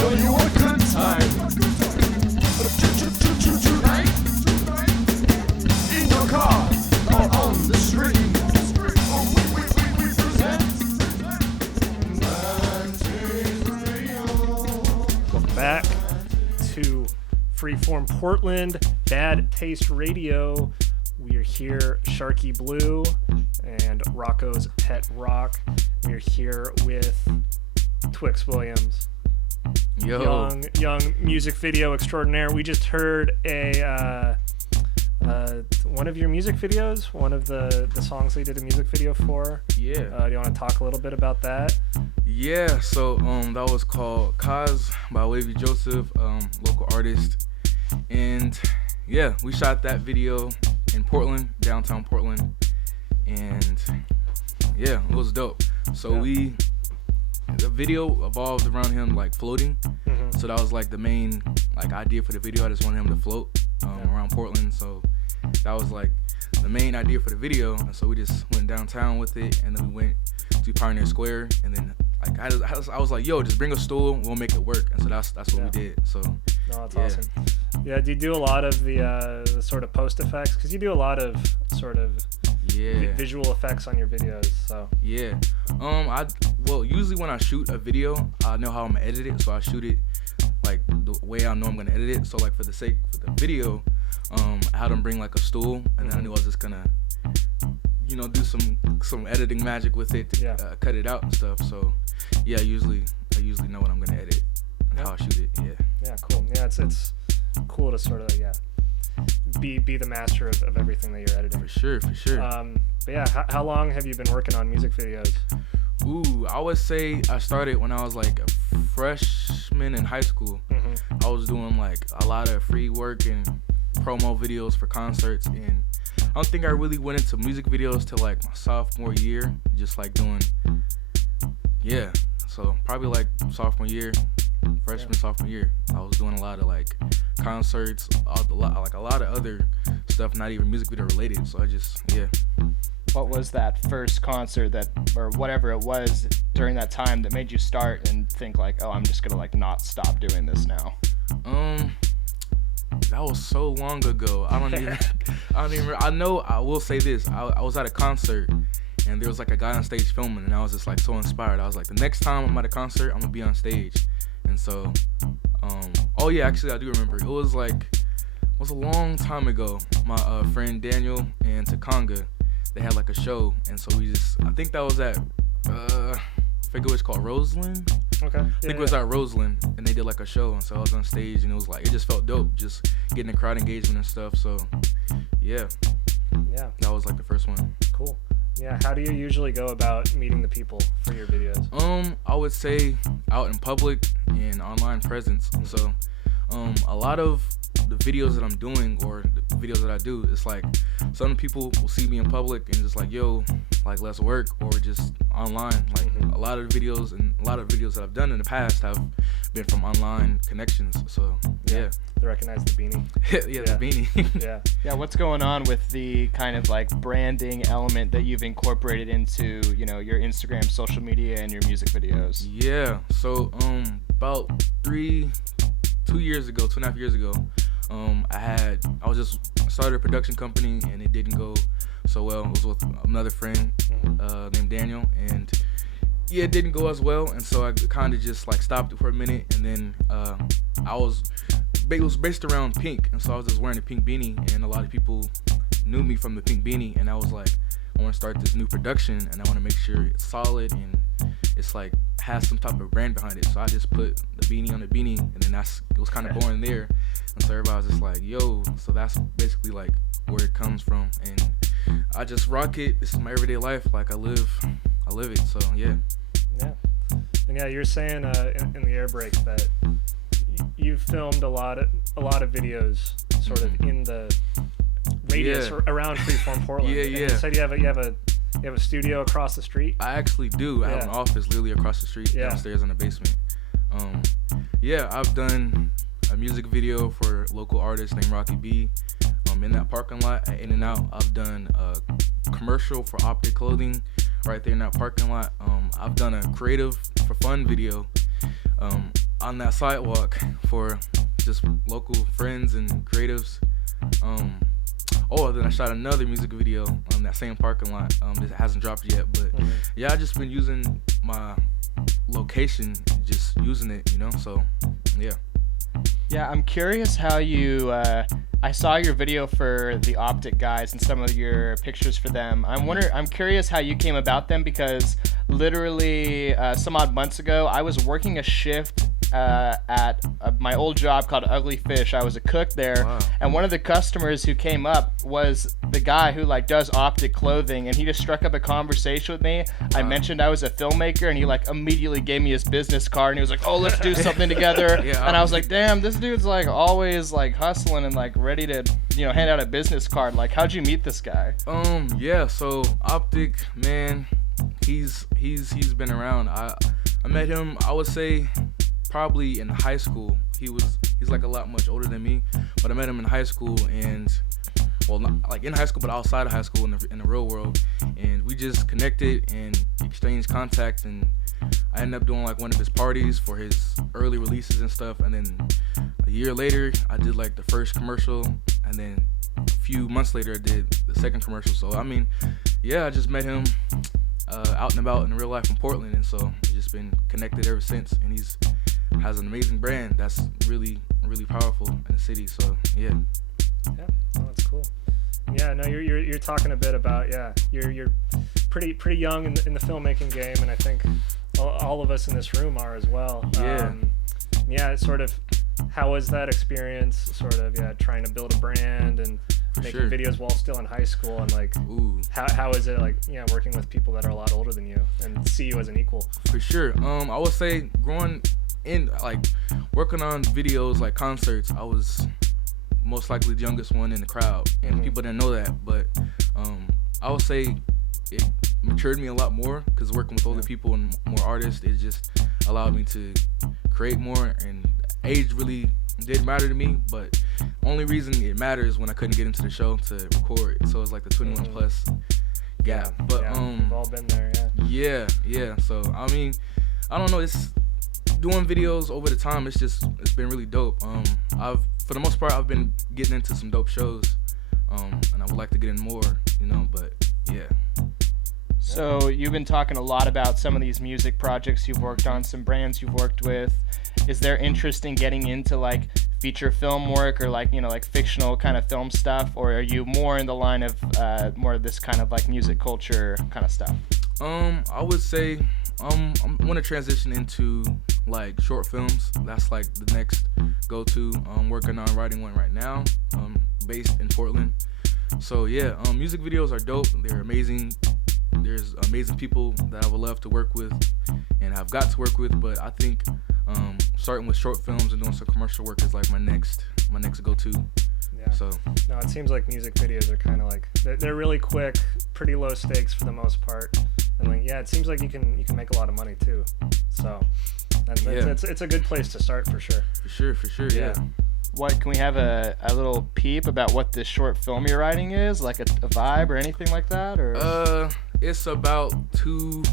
show you a good time. Tonight, in your car or on the street. Welcome back to Freeform Portland, Bad Taste Radio. We are here, Sharky Blue and Rocco's Pet Rock. We are here with Twixx Williams. Yo. Young music video extraordinaire. We just heard one of your music videos, one of the songs they did a music video for. Yeah. Do you want to talk a little bit about that? Yeah, so that was called Kaz by Wavy Joseph, local artist. And yeah, we shot that video in Portland, downtown Portland. And yeah, it was dope. So the video evolved around him like floating. Mm-hmm. So that was like the main like idea for the video. I just wanted him to float around Portland. So that was like the main idea for the video. And so we just went downtown with it, and then we went to Pioneer Square, and then like I was like, yo, just bring a stool, we'll make it work. And so that's what we did. So that's awesome. Yeah, do you do a lot of the sort of post effects? Because you do a lot of sort of visual effects on your videos. So yeah, usually when I shoot a video, I know how I'm gonna edit it, so I shoot it like the way I know I'm gonna edit it. So like for the video, I had them bring like a stool, and then I knew I was just gonna do some editing magic with it to cut it out and stuff. So yeah, I usually know what I'm gonna edit and how I shoot it. Yeah, cool. Yeah, it's cool to sort of be the master of everything that you're editing. For sure. But yeah, how long have you been working on music videos? Ooh, I would say I started when I was like a freshman in high school. Mm-hmm. I was doing like a lot of free work and promo videos for concerts, and I don't think I really went into music videos till like my sophomore year, just like doing, so probably like sophomore year, sophomore year, I was doing a lot of like concerts, a lot of other stuff, not even music video related, so I just, What was that first concert or whatever it was during that time that made you start and think like, oh, I'm just gonna like not stop doing this now? That was so long ago. I will say this. I was at a concert, and there was like a guy on stage filming, and I was just like so inspired. I was like, the next time I'm at a concert, I'm gonna be on stage. And so, actually I do remember. It was a long time ago. My friend Daniel and Takanga, they had like a show, and so I think that was at, I forget what it's called, Roseland? Okay. I think it was at Roseland, and they did like a show, and so I was on stage, and it was like, it just felt dope, just getting the crowd engagement and stuff. So yeah, that was like the first one. Cool. Yeah, how do you usually go about meeting the people for your videos? I would say out in public and online presence. So a lot of the videos that I'm doing, or the videos that I do, it's like some people will see me in public and just like, yo, like let's work, or just online. Like a lot of the videos that I've done in the past have been from online connections. So yeah. They recognize the beanie. The beanie. Yeah, what's going on with the kind of like branding element that you've incorporated into, your Instagram, social media, and your music videos? Yeah, so about 2.5 years ago, I just started a production company, and it didn't go so well. It was with another friend named Daniel, and it didn't go as well, and so I kind of just like stopped it for a minute, and then it was based around pink, and so I was just wearing a pink beanie, and a lot of people knew me from the pink beanie, and I was like, I want to start this new production, and I want to make sure it's solid and it's like has some type of brand behind it. So I just put the beanie on the beanie, and then it was kind of born there. And so everybody was just like, yo, so that's basically like where it comes from, and I just rock it. This is my everyday life. Like I live it. So yeah. And yeah, you're saying in the air break that you've filmed a lot of videos sort of in the radius around Freeform Portland. And you said you have a studio across the street? I actually do. I have an office literally across the street, downstairs in the basement. I've done a music video for a local artist named Rocky B. In that parking lot at In-N-Out. I've done a commercial for Optic Clothing right there in that parking lot. I've done a creative for fun video on that sidewalk for just local friends and creatives. Then I shot another music video on that same parking lot. That hasn't dropped yet, but yeah, I just been using my location, just using it, So yeah. Yeah, I'm curious how you. I saw your video for the Optic guys and some of your pictures for them. I'm curious how you came about them, because literally some odd months ago, I was working a shift at my old job called Ugly Fish. I was a cook there, and one of the customers who came up was the guy who does Optic clothing, and he just struck up a conversation with me. I mentioned I was a filmmaker, and he immediately gave me his business card, and he was like, "Oh, let's do something together." And I was like, "Damn, this dude's always hustling and ready to hand out a business card." How'd you meet this guy? So Optic, man, he's been around. I met him, I would say, probably in high school. He's a lot much older than me, but I met him in high school, and not in high school, but outside of high school in the real world, and we just connected and exchanged contact, and I ended up doing one of his parties for his early releases and stuff, and then a year later I did the first commercial, and then a few months later I did the second commercial. So I just met him out and about in real life in Portland, and so we've just been connected ever since, and he's has an amazing brand that's really, really powerful in the city. So yeah. Yeah, that's cool. Yeah, no, you're talking a bit about you're pretty young in the filmmaking game, and I think all of us in this room are as well. Sort of. How was that experience? Sort of trying to build a brand and making videos while still in high school, and how is it working with people that are a lot older than you and see you as an equal? For sure. I would say growing in working on videos concerts, I was most likely the youngest one in the crowd, and people didn't know that, but I would say it matured me a lot more, because working with older people and more artists, it just allowed me to create more, and age really did matter to me, but only reason it matters when I couldn't get into the show to record, so it's the 21 plus gap. But we've all been there. Yeah. So I don't know, it's doing videos over the time, it's been really dope. For the most part, I've been getting into some dope shows, and I would like to get in more, but yeah. So you've been talking a lot about some of these music projects you've worked on, some brands you've worked with. Is there interest in getting into feature film work, or fictional kind of film stuff, or are you more in the line of more of this kind of music culture kind of stuff? I would say I want to transition into short films. That's the next go-to. I'm working on writing one right now, based in Portland. So yeah, music videos are dope. They're amazing. There's amazing people that I would love to work with and have got to work with, but I think starting with short films and doing some commercial work is my next go-to. Yeah. So no, it seems like music videos are kind of they're really quick, pretty low stakes for the most part, and it seems like you can make a lot of money too. So it's a good place to start for sure. For sure. Yeah. What, can we have a little peep about what this short film you're writing is? A vibe or anything like that? Or it's about two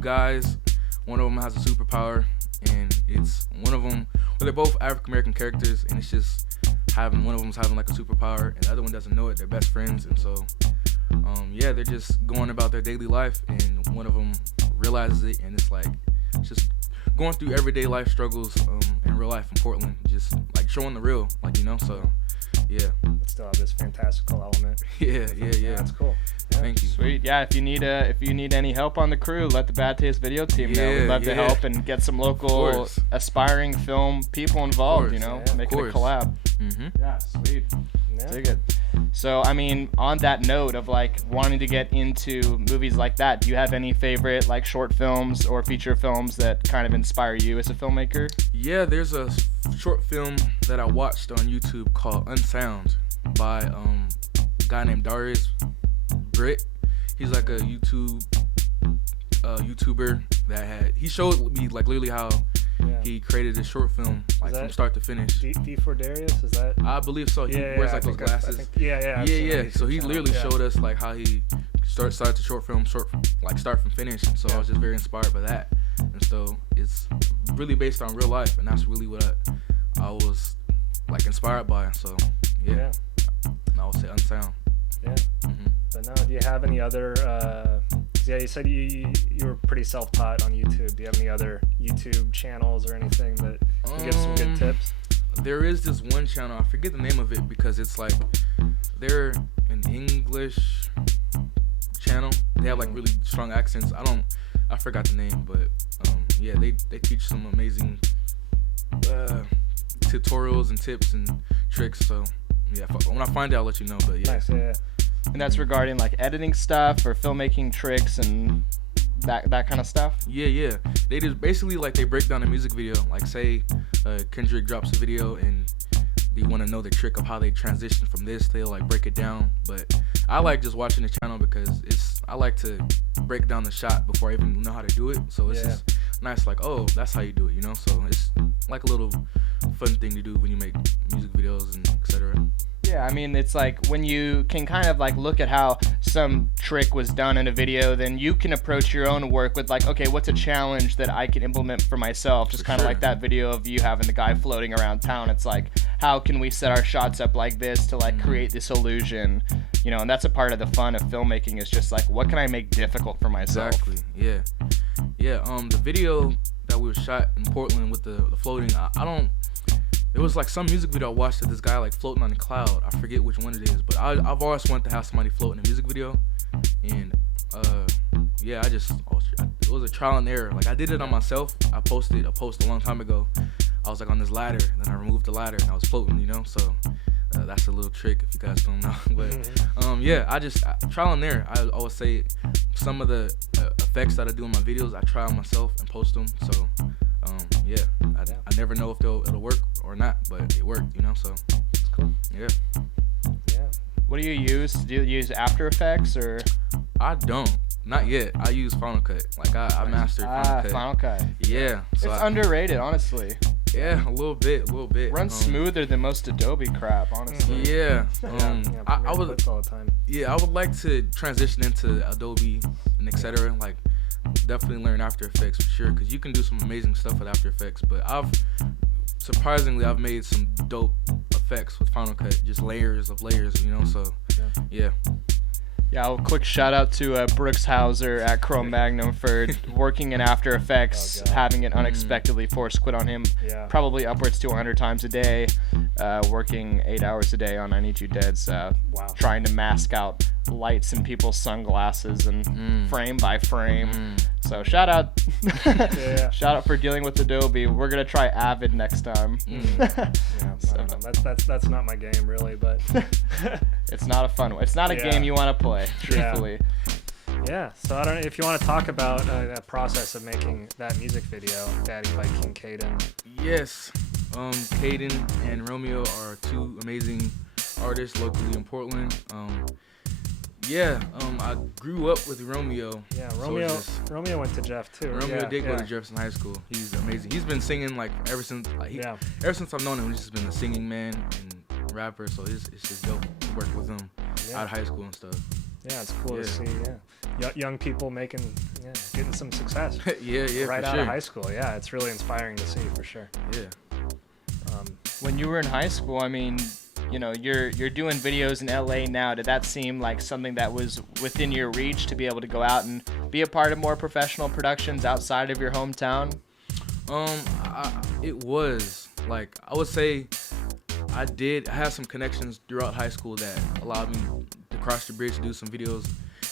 guys. One of them has a superpower, and it's one of them. Well, they're both African American characters, and it's just one of them's having a superpower, and the other one doesn't know it. They're best friends, and so they're just going about their daily life, and one of them realizes it, and it's just going through everyday life struggles in real life in Portland, just showing the real, so yeah. But still have this fantastical element. Yeah. That's cool. Yeah. Thank you. Sweet. Yeah, if you need any help on the crew, let the Bad Taste video team know. We'd love to help and get some local aspiring film people involved, making a collab. Yeah, sweet. Yeah. Dig it. So, on that note of wanting to get into movies like that, do you have any favorite short films or feature films that kind of inspire you as a filmmaker? Yeah, there's a short film that I watched on YouTube called Unsound by a guy named Darius Britt. He's a YouTuber that he showed me literally how he created a short film from start to finish. D4 Darius, is that? I believe so. He wears those glasses. Yeah. So he literally showed us how he starts the short film, start from finish. So I was just very inspired by that. and so it's really based on real life, and that's really what I was like inspired by. So yeah. I would say Unsound. Yeah. But now, do you have any other? Yeah, you said you were pretty self-taught on YouTube. Do you have any other YouTube channels or anything that can give some good tips? There is this one channel. I forget the name of it because it's like they're an English channel. They have like really strong accents. I forgot the name, but yeah, they teach some amazing tutorials and tips and tricks. So yeah, when I find it, I'll let you know. But yeah. Nice. Yeah. And that's regarding like editing stuff or filmmaking tricks and that kind of stuff? Yeah. They just basically like they break down a music video. Like say Kendrick drops a video and they want to know the trick of how they transition from this. They'll like break it down. But I like just watching the channel because I like to break down the shot before I even know how to do it. So it's just nice, like, oh, that's how you do it, you know? So it's like a little fun thing to do when you make music videos and etc. Yeah, I mean, it's like when you can kind of like look at how some trick was done in a video, then you can approach your own work with like, okay, what's a challenge that I can implement for myself? Just kind of like that video of you having the guy floating around town. It's like, how can we set our shots up like this to like create this illusion? You know, and that's a part of the fun of filmmaking is just like, what can I make difficult for myself? Exactly, yeah. The video that we shot in Portland with the floating, it was like some music video I watched of this guy like floating on a cloud. I forget which one it is, but I've always wanted to have somebody float in a music video, and it was a trial and error. Like I did it on myself. I posted a post a long time ago. I was like on this ladder, and then I removed the ladder and I was floating, you know. So that's a little trick if you guys don't know. But trial and error. I always say some of the effects that I do in my videos, I try on myself and post them. So I never know if it'll work or not, but it worked, you know. So it's cool. Yeah. What do you use? Do you use After Effects or? I don't. Not yet. I use Final Cut. Like I mastered Final Cut. Final Cut. Yeah. So it's underrated, honestly. Yeah, a little bit. Runs smoother than most Adobe crap, honestly. Yeah. I would all the time. Yeah, I would like to transition into Adobe and etc. Like definitely learn After Effects for sure, because you can do some amazing stuff with After Effects. But I've made some dope effects with Final Cut, just layers of layers, you know. So yeah. Yeah, a quick shout out to Brooks Hauser at Chrome Magnum for working in After Effects, having it unexpectedly force quit on him probably upwards to 100 times a day, working 8 hours a day on I Need You Dead's, trying to mask out lights in people's sunglasses and frame by frame. So shout out shout out for dealing with Adobe. We're gonna try Avid next time. That's not my game really, but it's not a fun one. It's not a game you want to play, truthfully. Yeah, so I don't know if you want to talk about that process of making that music video, Daddy by King Caden. Yes, Caden and Romeo are two amazing artists locally in Portland. I grew up with Romeo. Yeah, Romeo went to Jeff too. Romeo did go to Jefferson High School. He's amazing. He's been singing like ever since I've known him. He's just been a singing man and rapper. So it's just dope to work with him out of high school and stuff. Yeah, it's cool to see. Yeah, young people getting some success. Right out of high school. Yeah, it's really inspiring to see for sure. Yeah. When you were in high school, I mean, you know, you're doing videos in LA now. Did that seem like something that was within your reach to be able to go out and be a part of more professional productions outside of your hometown? It was like, I would say I had some connections throughout high school that allowed me to cross the bridge to do some videos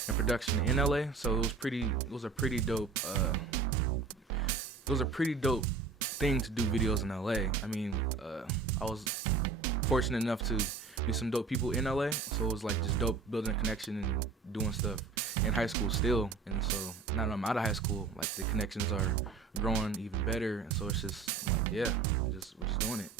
and production in LA. So it was a pretty dope thing to do videos in LA. I mean, I was fortunate enough to meet some dope people in LA, so it was like just dope building a connection and doing stuff in high school still. And so now that I'm out of high school, like the connections are growing even better, and so it's just like, we're just doing it.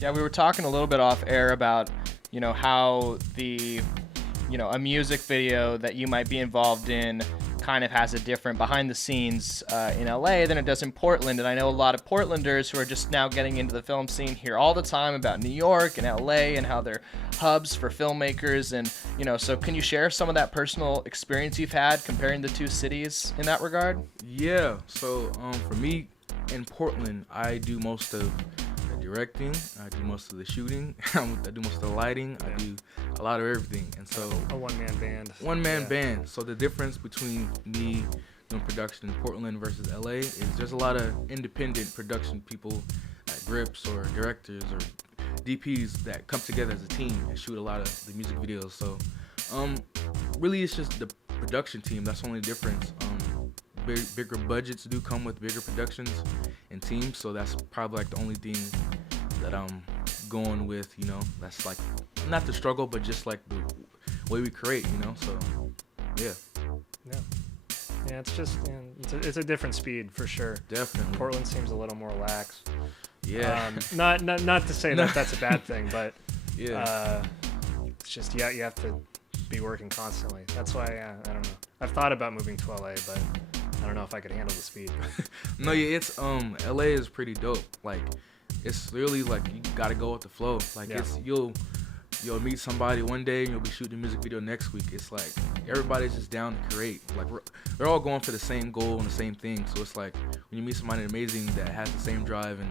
Yeah, we were talking a little bit off air about, you know, how a music video that you might be involved in kind of has a different behind the scenes in LA than it does in Portland. And I know a lot of Portlanders who are just now getting into the film scene hear all the time about New York and LA and how they're hubs for filmmakers. And, so can you share some of that personal experience you've had comparing the two cities in that regard? Yeah. So for me in Portland, I do most of the directing, I do most of the shooting, I do most of the lighting, I do a lot of everything. And so A one-man band. One-man band. So the difference between me doing production in Portland versus LA is there's a lot of independent production people like grips or directors or DPs that come together as a team and shoot a lot of the music videos. So really it's just the production team. That's the only difference. Bigger budgets do come with bigger productions and teams, so that's probably like the only thing that I'm going with, that's like not the struggle, but just like the way we create, so yeah. Yeah, it's just it's a different speed for sure. Definitely. Portland seems a little more lax. Yeah. Not to say that that's a bad thing, but Yeah. it's just you have to be working constantly. That's why I don't know. I've thought about moving to LA, but I don't know if I could handle the speed. No, yeah, it's LA is pretty dope. Like it's really like you gotta go with the flow. Like it's you'll meet somebody one day and you'll be shooting a music video next week. It's like everybody's just down to create. Like they're all going for the same goal and the same thing. So it's like when you meet somebody amazing that has the same drive and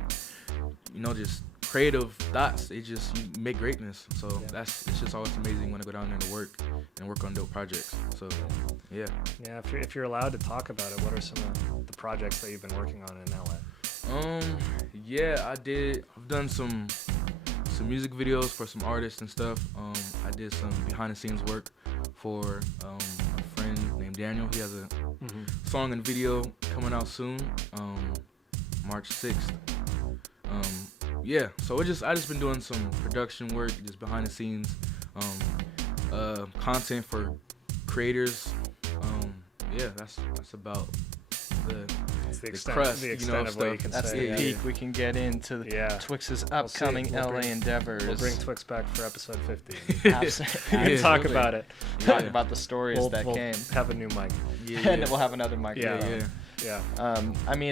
just creative thoughts, you make greatness. So it's just always amazing when I go down there to work and work on dope projects. So yeah. Yeah, if you're allowed to talk about it, what are some of the projects that you've been working on in LA? Yeah, I've done some music videos for some artists and stuff. I did some behind the scenes work for a friend named Daniel. He has a song and video coming out soon, March 6th. Yeah, so I just been doing some production work, just behind the scenes, content for creators. Yeah, that's about the extent, crust, the extent of what you can That's say. the peak we can get into Twixx's upcoming We'll LA bring- endeavors. We'll bring Twixx back for episode 50. Absolutely. Talk about it. Talk about the stories that we'll came. have a new mic. And we'll have another microphone. Yeah.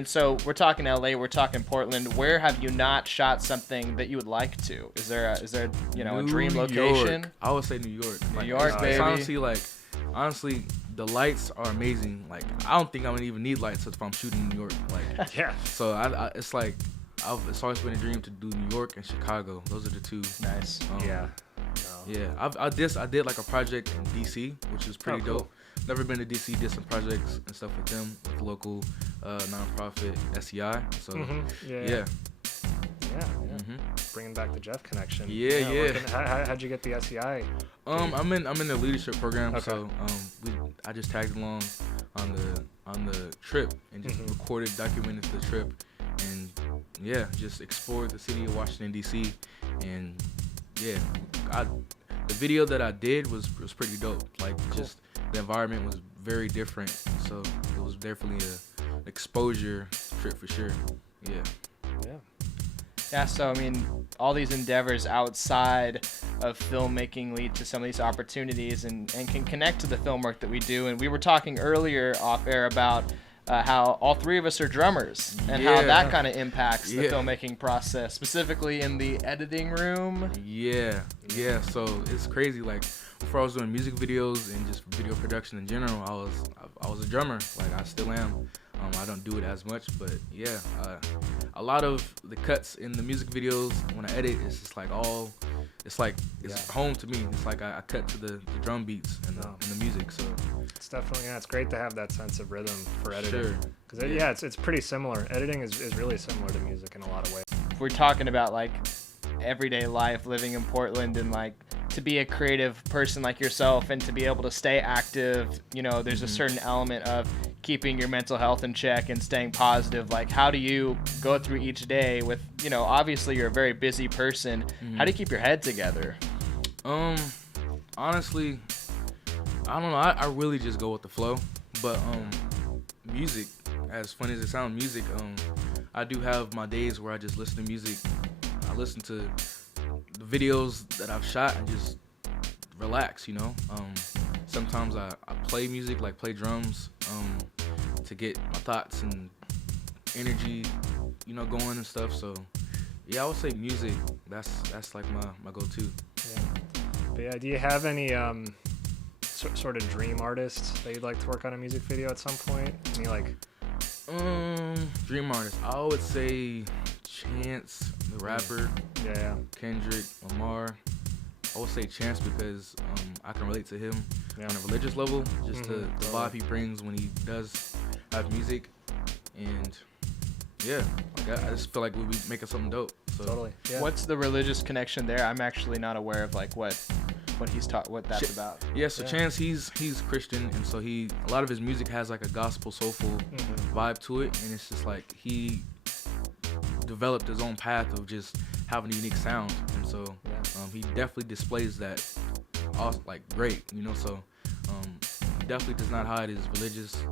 So we're talking LA, we're talking Portland. Where have you not shot something that you would like to? Is there a dream location? York. I would say New York. New York, it's baby. Honestly, the lights are amazing. Like I don't think I would even need lights if I'm shooting in New York. Like Yeah. so it's like it's always been a dream to do New York and Chicago. Those are the two. Nice. Yeah. Yeah, I did like a project in DC, which is pretty cool. dope. Never been to DC, did some projects and stuff with them, with local nonprofit SEI. So yeah. Bringing back the Jeff connection. Yeah. How'd you get the SEI? I'm in the leadership program, Okay. so I just tagged along on the trip and just recorded, documented the trip, and just explored the city of Washington D.C. and the video that I did was pretty dope. Like just the environment was very different, so it was definitely an exposure trip for sure. Yeah, so all these endeavors outside of filmmaking lead to some of these opportunities and can connect to the film work that we do. And we were talking earlier off air about how all three of us are drummers and how that kind of impacts the filmmaking process, specifically in the editing room. Yeah. So it's crazy. Like before I was doing music videos and just video production in general, I was a drummer. Like I still am. I don't do it as much, but a lot of the cuts in the music videos when I edit, it's just like it's home to me. It's like I cut to the drum beats and the music. So it's definitely it's great to have that sense of rhythm for editing. Sure. Because it's pretty similar. Editing is really similar to music in a lot of ways. We're talking about like everyday life, living in Portland, and like to be a creative person like yourself and to be able to stay active, there's a certain element of keeping your mental health in check and staying positive. Like how do you go through each day with, obviously you're a very busy person. How do you keep your head together? Honestly, I don't know. I really just go with the flow. But music, as funny as it sounds, music, I do have my days where I just listen to music. I listen to the videos that I've shot and just relax, sometimes I play music, like play drums, to get my thoughts and energy, going and stuff. So yeah, I would say music. That's like my go-to. Yeah. But yeah, do you have any sort of dream artists that you'd like to work on a music video at some point? Any like dream artist? I would say Chance, the rapper. Yeah. Kendrick Lamar. I would say Chance because I can relate to him on a religious level, just the vibe he brings when he does have music, and yeah, like I just feel like we'll be making something dope. So. Totally. Yeah. What's the religious connection there? I'm actually not aware of like what he's taught, what that's about. Yeah, so Chance, he's Christian, and so a lot of his music has like a gospel, soulful vibe to it, and it's just like he developed his own path of just having a unique sound, and so he definitely displays that, like great, So he definitely does not hide his religious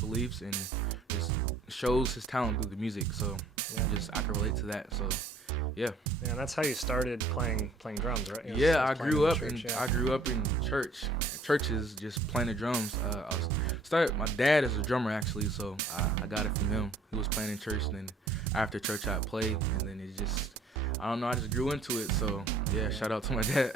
beliefs and just shows his talent through the music. So I can relate to that. So yeah. Yeah, and that's how you started playing drums, right? I grew up in churches, just playing the drums. My dad is a drummer actually, so I got it from him. He was playing in church, and then after church I played, and then it just, I don't know, I just grew into it. So yeah, shout out to my dad.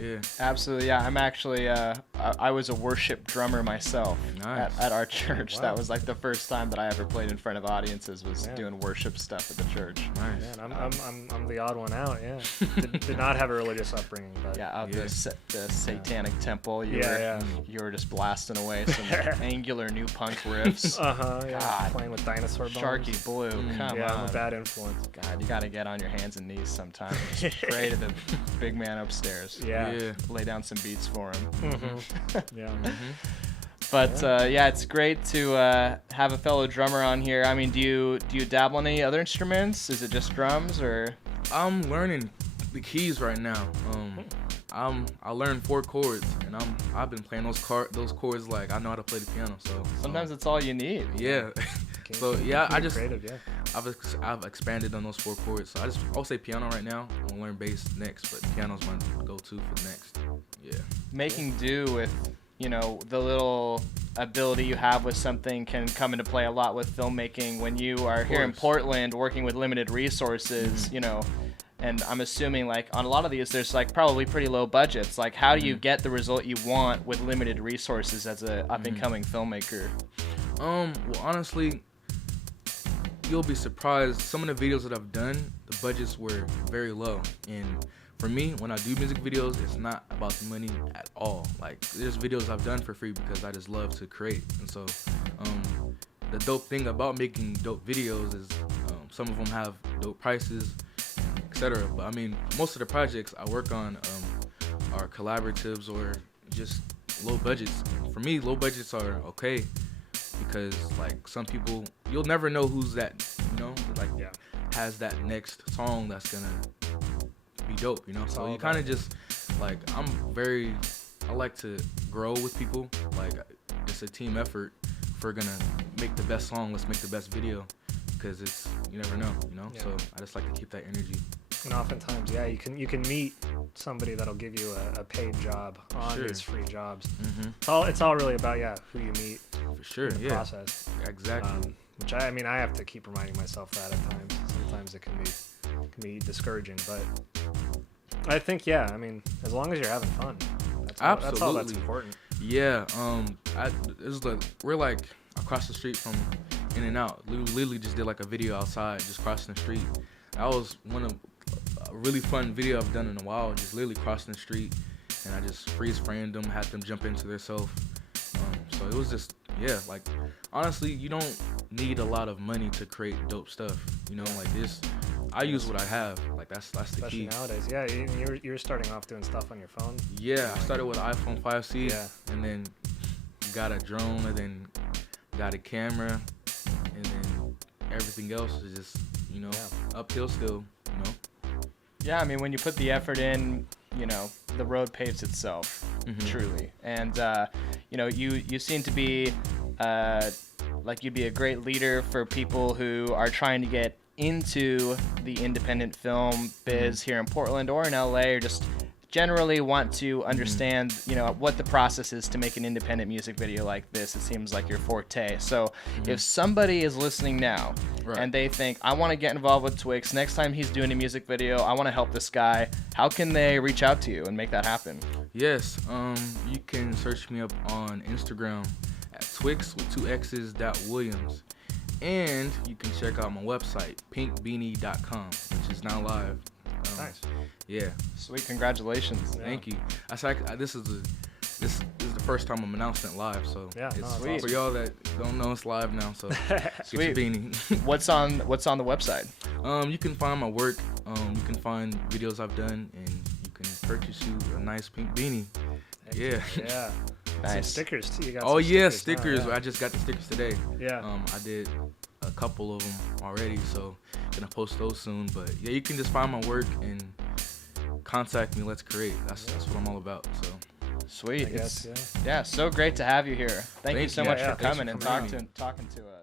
Yeah. Absolutely. Yeah, I'm actually I was a worship drummer myself at our church. Wow. That was like the first time that I ever played in front of audiences, was doing worship stuff at the church. Nice. Man, I'm the odd one out. Yeah. Did not have a religious upbringing, but the satanic temple. You were just blasting away some angular new punk riffs. God. Playing with dinosaur bones. Sharky Blue. Come on. I'm a bad influence. God, you got to get on your hands and knees sometime. Just pray to the big man upstairs. Yeah. Lay down some beats for him. Yeah. But it's great to have a fellow drummer on here. I mean, do you dabble in any other instruments? Is it just drums, or? I'm learning the keys right now. I learned 4 chords, and I've been playing those chords like I know how to play the piano. So sometimes it's all you need. Yeah. So yeah, I just creative, yeah. I've expanded on those 4 chords. So I'll say piano right now. I'm gonna learn bass next, but piano's my go-to for next. Yeah. Making do with the little ability you have with something can come into play a lot with filmmaking when you are here in Portland working with limited resources. And I'm assuming like on a lot of these, there's like probably pretty low budgets. Like, how do you get the result you want with limited resources as a up and coming filmmaker? Well, honestly, you'll be surprised. Some of the videos that I've done, the budgets were very low. And for me, when I do music videos, it's not about the money at all. Like, there's videos I've done for free because I just love to create. And so, the dope thing about making dope videos is some of them have dope prices, etc. But I mean, most of the projects I work on are collaboratives or just low budgets. For me, low budgets are okay because like some people, you'll never know who's that, has that next song that's gonna be dope, So you kind of just like, I like to grow with people. Like, it's a team effort. If we're gonna make the best song, let's make the best video, because you never know, So I just like to keep that energy. And oftentimes, you can meet somebody that'll give you a paid job on these free jobs. It's all really about who you meet. For sure, in the process. Exactly. Which I have to keep reminding myself that at times. Sometimes it can be discouraging, but I think as long as you're having fun, that's all that's important. Yeah. We're like across the street from In and Out. We literally just did like a video outside, just crossing the street. That was a really fun video I've done in a while. Just literally crossing the street, and I just freeze framed them, had them jump into themselves. So it was just like, honestly, you don't need a lot of money to create dope stuff. Like this, I use what I have. Like that's the Especially key. Nowadays, you're starting off doing stuff on your phone. Yeah, I started with an iPhone 5C, and then got a drone, and then got a camera, and then everything else is just uphill still. Yeah, I mean, when you put the effort in, the road paves itself, truly. And you seem to be like you'd be a great leader for people who are trying to get into the independent film biz here in Portland or in LA, or just generally want to understand, you know, what the process is to make an independent music video like this. It seems like your forte. So if somebody is listening now and they think, I want to get involved with Twixx, next time he's doing a music video, I want to help this guy, how can they reach out to you and make that happen? Yes, you can search me up on Instagram at Twixx with 2 X's .Williams. And you can check out my website, pinkbeanie.com, which is now live. Nice. Yeah. Sweet, congratulations. Thank you. This is the first time I'm announcing it live, so it's Sweet. for y'all that don't know it's live now. So get your beanie. What's on the website? You can find my work. You can find videos I've done, and you can purchase you a nice pink beanie. Yeah. Yeah. Nice. Some stickers too. You got Oh some yeah, stickers. stickers. I just got the stickers today. Yeah. I did a couple of them already, so gonna post those soon. But yeah, you can just find my work and contact me. Let's create. That's what I'm all about. So Sweet. I guess, Yeah, so great to have you here. Thank you Thank so you. much Yeah, for thanks coming for and having me. talking to us.